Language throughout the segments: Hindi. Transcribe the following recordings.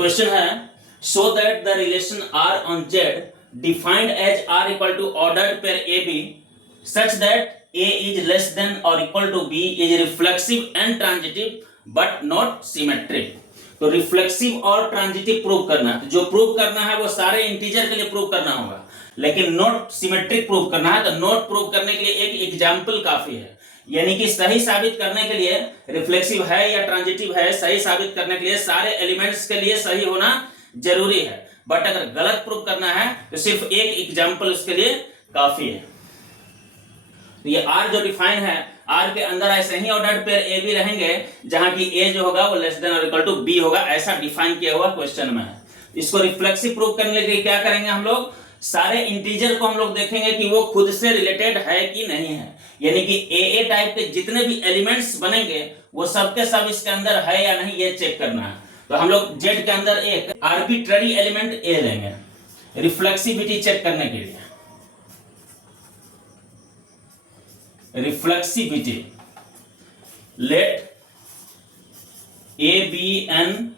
क्वेश्चन है, show that the relation R on Z defined as R equal to ordered pair a b such that a is less than और equal to b is reflexive and transitive but not symmetric. तो रिफ्लेक्सिव और ट्रांजिटिव प्रूव करना है। तो जो प्रूव करना है वो सारे इंटीजर के लिए प्रूव करना होगा, लेकिन नॉट सिमेट्रिक प्रूव करना है। तो नॉट प्रूव करने के लिए एक एग्जाम्पल काफी है, यानी कि सही साबित करने के लिए रिफ्लेक्सिव है या ट्रांजिटिव है, सही साबित करने के लिए सारे एलिमेंट्स के लिए सही होना जरूरी है। बट अगर गलत प्रूव करना है तो सिर्फ एक एग्जाम्पल उसके लिए काफी है। तो ये आर जो डिफाइन है, आर के अंदर ऐसे ही ऑर्डर्ड पेयर ए बी रहेंगे जहां की ए जो होगा वो लेस देन और इक्वल टू बी होगा, ऐसा डिफाइन किया हुआ क्वेश्चन में है। इसको रिफ्लेक्सिव प्रूव करने के लिए क्या करेंगे हम लोग, सारे इंटीजर को हम लोग देखेंगे कि वो खुद से रिलेटेड है कि नहीं है, यानी कि ए टाइप के जितने भी एलिमेंट्स बनेंगे वो सब के सब इसके अंदर है या नहीं ये चेक करना है। तो हम लोग जेड के अंदर एक आर्बिट्ररी एलिमेंट ए लेंगे रिफ्लेक्सिविटी चेक करने के लिए। Reflexivity, let a be an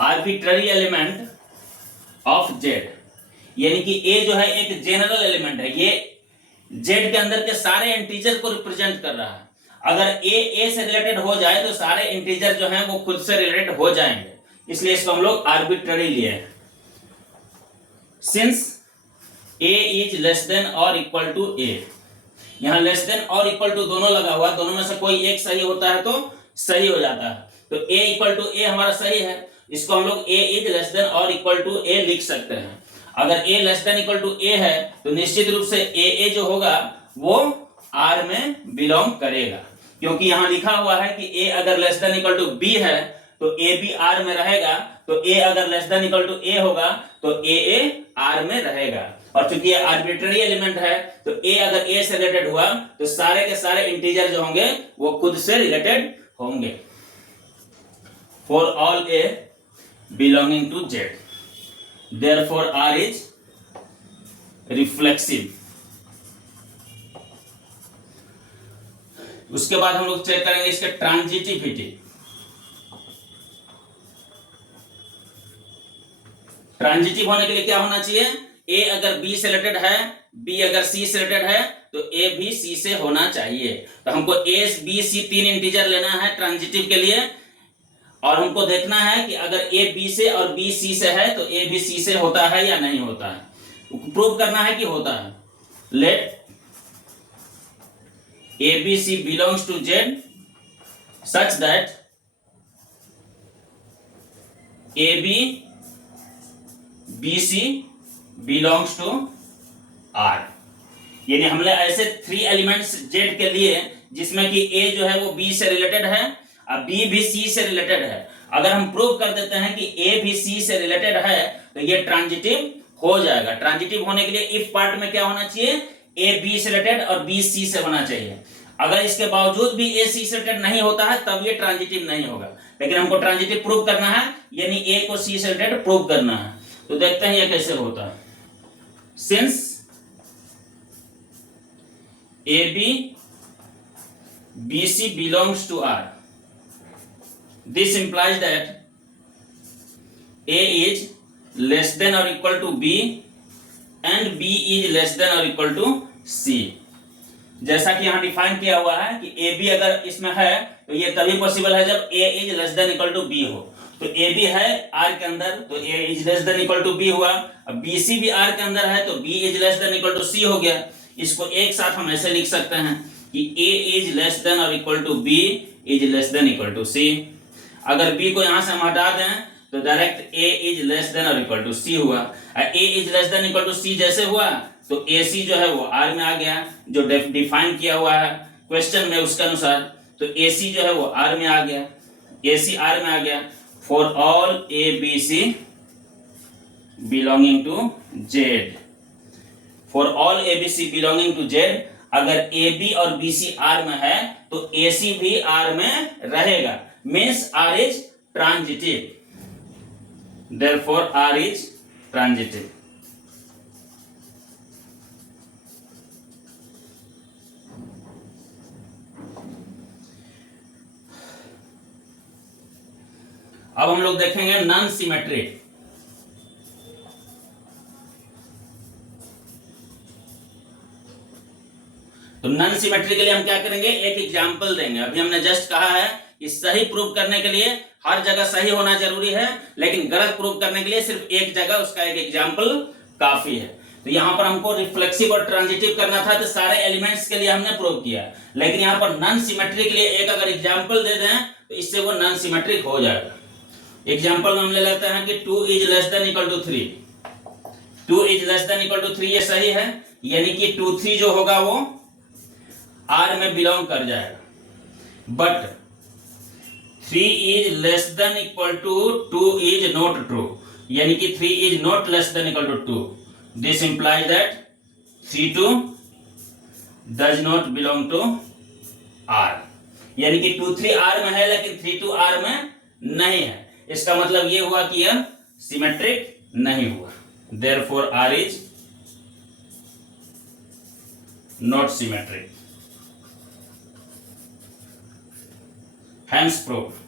arbitrary element of Z, यानी कि ए जो है एक जनरल एलिमेंट है, ये जेड के अंदर के सारे इंटीजर को रिप्रेजेंट कर रहा है। अगर ए से रिलेटेड हो जाए तो सारे इंटीजर जो हैं वो खुद से रिलेटेड हो जाएंगे, इसलिए इसको हम लोग आर्बिट्ररी लिए। Since A is less than और इक्वल टू ए, यहां लेस देन और इक्वल टू दोनों लगा हुआ, दोनों में से कोई एक सही होता है तो सही हो जाता है। तो ए इक्वल टू ए हमारा सही है, इसको हम लोग ए इज लेस देन और इक्वल टू ए लिख सकते हैं। अगर ए लेस देन इक्वल टू ए है तो निश्चित रूप से ए जो होगा वो आर में बिलोंग करेगा, क्योंकि यहां लिखा हुआ है कि ए अगर less than equal to b है तो ए भी आर में रहेगा, तो ए अगर लेस देन इक्वल टू ए होगा तो ए आर में रहेगा। और चूंकि ये आर्बिट्ररी एलिमेंट है तो ए अगर ए से रिलेटेड हुआ तो सारे के सारे इंटीजर जो होंगे वो खुद से रिलेटेड होंगे। For all a belonging to Z, therefore R is reflexive. उसके बाद हम लोग चेक करेंगे इसके ट्रांजिटिविटी। ट्रांजिटिव होने के लिए क्या होना चाहिए, ए अगर बी से रिलेटेड है, बी अगर सी से रिलेटेड है तो ए भी सी से होना चाहिए। तो हमको ए बी सी तीन इंटीजर लेना है ट्रांजिटिव के लिए, और हमको देखना है कि अगर ए बी से और बी सी से है तो ए भी सी से होता है या नहीं होता है। प्रूव करना है कि होता है। Let a b c belongs to Z such that a b b c belongs to R, यानी हमने ऐसे थ्री एलिमेंट्स जेड के लिए जिसमें कि ए जो है वो बी से रिलेटेड है और बी भी सी से रिलेटेड है। अगर हम प्रूव कर देते हैं कि ए भी सी से रिलेटेड है तो ये ट्रांजिटिव हो जाएगा। ट्रांजिटिव होने के लिए इफ पार्ट में क्या होना चाहिए, ए बी से रिलेटेड और बी सी से होना चाहिए। अगर इसके बावजूद भी ए सी से रिलेटेड नहीं होता है तब ये ट्रांजिटिव नहीं होगा, लेकिन हमको ट्रांजिटिव प्रूव करना है, यानी ए को सी से रिलेटेड प्रूव करना है। तो देखते हैं ये कैसे होता है। Since a b b c belongs to R, this implies that a is less than or equal to b and b is less than or equal to c। जैसा कि यहां डिफाइन किया हुआ है कि ए बी अगर इसमें है तो ये तभी पॉसिबल है जब a is less than equal to b हो। तो ए बी है आर के अंदर तो a is less than equal to b हुआ, अब बी सी भी आर के अंदर है तो b is less than equal to c हो गया। इसको एक साथ हम ऐसे लिख सकते हैं कि a इज लेस देन और equal to b is less than equal to c। अगर b को यहां से हम हटा दें तो direct a is less than और इक्वल टू c हुआ। a is less than equal to c जैसे हुआ तो ac जो है वो r में आ गया, जो डिफाइन किया हुआ है क्वेश्चन में उसके अनुसार। तो ac जो है वो r में आ गया, ac r में आ गया। For all a b c belonging to z, for all a b c belonging to z, अगर a b और b c r में है तो ac भी r में रहेगा, means R is transitive, therefore R is transitive। अब हम लोग देखेंगे नॉन सिमेट्रिक। तो नॉन सिमेट्रिक के लिए हम क्या करेंगे, एक एग्जांपल देंगे। अभी हमने जस्ट कहा है कि सही प्रूव करने के लिए हर जगह सही होना जरूरी है, लेकिन गलत प्रूव करने के लिए सिर्फ एक जगह उसका एक एग्जांपल काफी है। तो यहाँ पर हमको रिफ्लेक्सिव और ट्रांजिटिव करना था, तो सारे एलिमेंट्स के लिए हमने प्रूव किया, लेकिन यहाँ पर नॉन सिमेट्रिक के लिए एक अगर एग्जांपल दे दें तो इससे वो नॉन सिमेट्रिक हो जाएगा। एग्जांपल में हम ले लेते हैं कि 2 is less than equal to 3। 2 is less than equal to 3 ये सही है, यानी कि 2 3 जो होगा वो R में बिलोंग कर जाएगा। But 3 is less than equal to 2 is not true, यानी कि 3 is not less than equal to 2। This implies that 3 2 does not belong to R, यानी कि 2 3 R में है लेकिन 3 2 R में नहीं है। इसका मतलब ये हुआ कि यह सिमेट्रिक नहीं हुआ, therefore R is not symmetric, hence proved।